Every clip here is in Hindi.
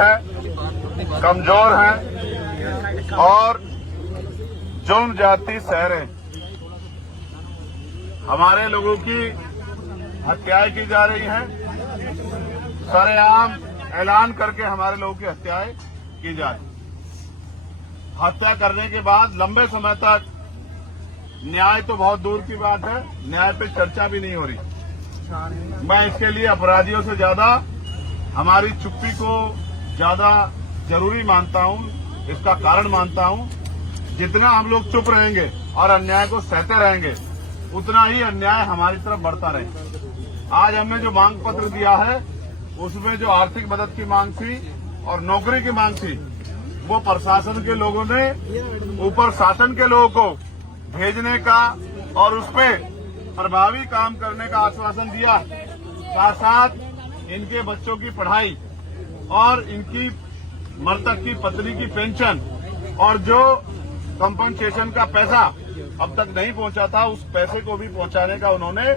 है, कमजोर हैं और जुल्म जाती शहरें, हमारे लोगों की हत्याएं की जा रही हैं। सरेआम ऐलान करके हमारे लोगों की हत्याएं की जा रही। हत्या करने के बाद लंबे समय तक न्याय तो बहुत दूर की बात है, न्याय पे चर्चा भी नहीं हो रही। मैं इसके लिए अपराधियों से ज्यादा हमारी चुप्पी को ज्यादा जरूरी मानता हूं, इसका कारण मानता हूं। जितना हम लोग चुप रहेंगे और अन्याय को सहते रहेंगे, उतना ही अन्याय हमारी तरफ बढ़ता रहेगा। आज हमने जो मांग पत्र दिया है, उसमें जो आर्थिक मदद की मांग थी और नौकरी की मांग थी, वो प्रशासन के लोगों ने ऊपर शासन के लोगों को भेजने का और उस पर प्रभावी काम करने का आश्वासन दिया। साथ साथ इनके बच्चों की पढ़ाई और इनकी मृतक की पत्नी की पेंशन और जो कंपनसेशन का पैसा अब तक नहीं पहुंचा था, उस पैसे को भी पहुंचाने का उन्होंने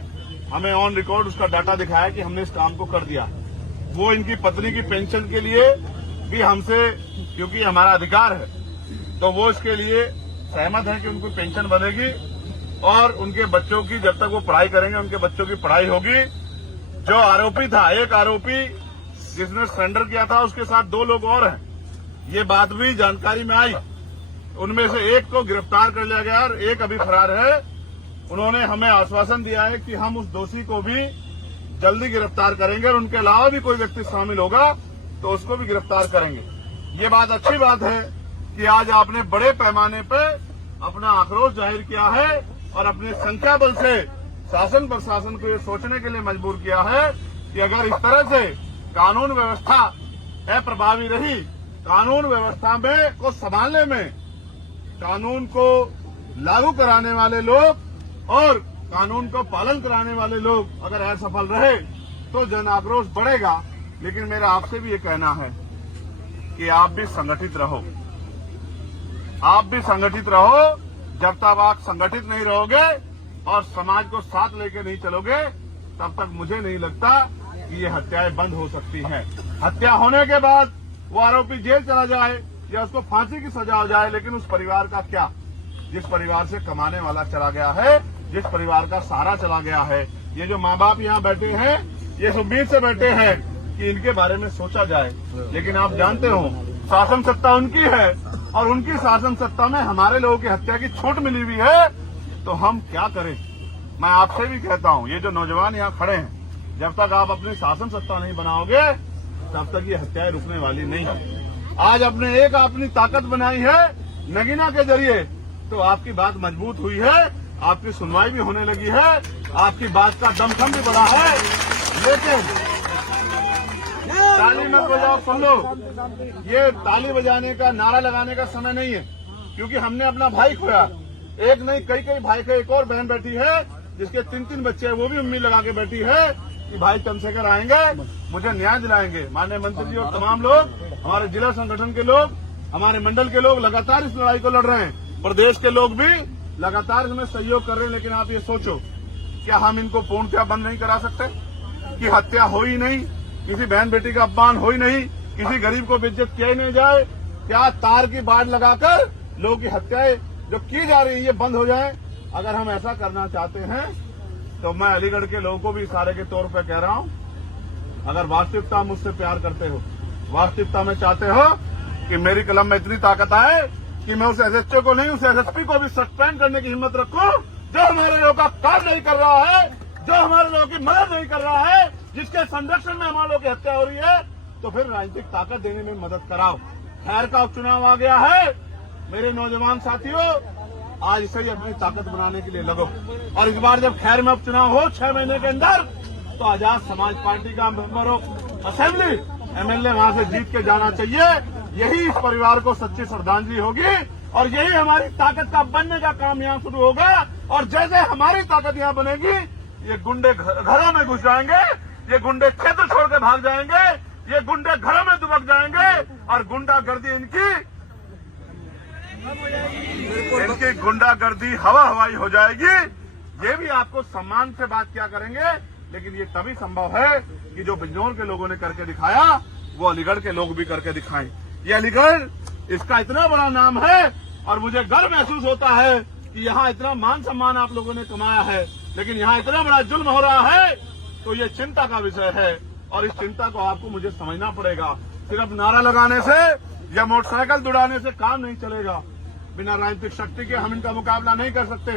हमें ऑन रिकॉर्ड उसका डाटा दिखाया कि हमने इस काम को कर दिया। वो इनकी पत्नी की पेंशन के लिए भी हमसे, क्योंकि हमारा अधिकार है, तो वो इसके लिए सहमत है कि उनको पेंशन बनेगी और उनके बच्चों की, जब तक वो पढ़ाई करेंगे, उनके बच्चों की पढ़ाई होगी। जो आरोपी था, एक आरोपी जिसने सरेंडर किया था, उसके साथ 2 लोग और हैं, ये बात भी जानकारी में आई। उनमें से एक को गिरफ्तार कर लिया गया और एक अभी फरार है। उन्होंने हमें आश्वासन दिया है कि हम उस दोषी को भी जल्दी गिरफ्तार करेंगे और उनके अलावा भी कोई व्यक्ति शामिल होगा तो उसको भी गिरफ्तार करेंगे। ये बात अच्छी बात है कि आज आपने बड़े पैमाने पर अपना आक्रोश जाहिर किया है और अपने संख्या बल से शासन प्रशासन को ये सोचने के लिए मजबूर किया है कि अगर इस तरह से कानून व्यवस्था अप्रभावी रही, कानून व्यवस्था में को संभालने में कानून को लागू कराने वाले लोग और कानून को पालन कराने वाले लोग अगर असफल रहे तो जन आक्रोश बढ़ेगा। लेकिन मेरा आपसे भी ये कहना है कि आप भी संगठित रहो, आप भी संगठित रहो। जब तक आप संगठित नहीं रहोगे और समाज को साथ लेके नहीं चलोगे, तब तक मुझे नहीं लगता कि ये हत्याएं बंद हो सकती हैं। हत्या होने के बाद वो आरोपी जेल चला जाए या उसको फांसी की सजा हो जाए, लेकिन उस परिवार का क्या, जिस परिवार से कमाने वाला चला गया है, जिस परिवार का सहारा चला गया है। ये जो माँ बाप यहाँ बैठे हैं, ये उम्मीद से बैठे हैं कि इनके बारे में सोचा जाए, लेकिन आप जानते हो शासन सत्ता उनकी है और उनकी शासन सत्ता में हमारे लोगों की हत्या की छूट मिली हुई है, तो हम क्या करें। मैं आपसे भी कहता हूँ, ये जो नौजवान यहाँ खड़े हैं, जब तक आप अपनी शासन सत्ता नहीं बनाओगे, तब तक ये हत्याएं रुकने वाली नहीं है। आज अपनी ताकत बनाई है नगीना के जरिए, तो आपकी बात मजबूत हुई है, आपकी सुनवाई भी होने लगी है, आपकी बात का दमखम भी बढ़ा है। लेकिन ताली मत बजाओ, सुन लो, ये ताली बजाने का, नारा लगाने का समय नहीं है, क्योंकि हमने अपना भाई खोया। एक नहीं, कई भाई का एक और बहन बैठी है जिसके 3 बच्चे हैं, वो भी उम्मीद लगा के बैठी है कि भाई चंद्रशेखर आएंगे, मुझे न्याय दिलाएंगे। माननीय मंत्री जी और तमाम लोग, हमारे जिला संगठन के लोग, हमारे मंडल के लोग लगातार इस लड़ाई को लड़ रहे हैं। प्रदेश के लोग भी लगातार इसमें सहयोग कर रहे हैं। लेकिन आप ये सोचो, क्या हम इनको पूर्णतः बंद नहीं करा सकते कि हत्या हो ही नहीं, किसी बहन बेटी का अपमान हो ही नहीं, किसी गरीब को बेइज्जत किया ही नहीं जाए? क्या तार की बाड़ लगाकर लोगों की हत्याएं जो की जा रही है ये बंद हो जाए? अगर हम ऐसा करना चाहते हैं तो मैं अलीगढ़ के लोगों को भी इशारे के तौर पर कह रहा हूं, अगर वास्तविकता मुझसे प्यार करते हो, वास्तविकता में चाहते हो कि मेरी कलम में इतनी ताकत आए कि मैं उस एसएचओ को नहीं, उस एसएसपी को भी सस्पेंड करने की हिम्मत रखूं जो हमारे लोगों का काम नहीं कर रहा है, जो हमारे लोगों की मदद नहीं कर रहा है, जिसके संरक्षण में हमारे लोगों की हत्या हो रही है, तो फिर राजनीतिक ताकत देने में मदद कराओ। खैर का उपचुनाव आ गया है, मेरे नौजवान साथियों, आज से ही अपनी ताकत बनाने के लिए लगो। और इस बार जब खैर में उपचुनाव हो 6 महीने के अंदर, तो आजाद समाज पार्टी का मेंबर ऑफ असेंबली एमएलए वहां से जीत के जाना चाहिए। यही इस परिवार को सच्ची श्रद्धांजलि होगी और यही हमारी ताकत का बनने का काम यहाँ शुरू होगा। और जैसे हमारी ताकत यहाँ बनेगी, ये गुंडे घरों में घुस जाएंगे, ये गुंडे क्षेत्र छोड़ के भाग जाएंगे, ये गुंडे घरों में दुबक जाएंगे और गुंडागर्दी इनकी गुंडागर्दी हवा हवाई हो जाएगी। ये भी आपको सम्मान से बात क्या करेंगे, लेकिन ये तभी संभव है कि जो बिजनौर के लोगों ने करके दिखाया, वो अलीगढ़ के लोग भी करके दिखाएं। ये अलीगढ़, इसका इतना बड़ा नाम है और मुझे गर्व महसूस होता है कि यहाँ इतना मान सम्मान आप लोगों ने कमाया है, लेकिन यहाँ इतना बड़ा जुल्म हो रहा है, तो ये चिंता का विषय है और इस चिंता को आपको मुझे समझना पड़ेगा। सिर्फ नारा लगाने से या मोटरसाइकिल दौड़ाने से काम नहीं चलेगा। बिना राजनीतिक शक्ति के हम इनका मुकाबला नहीं कर सकते।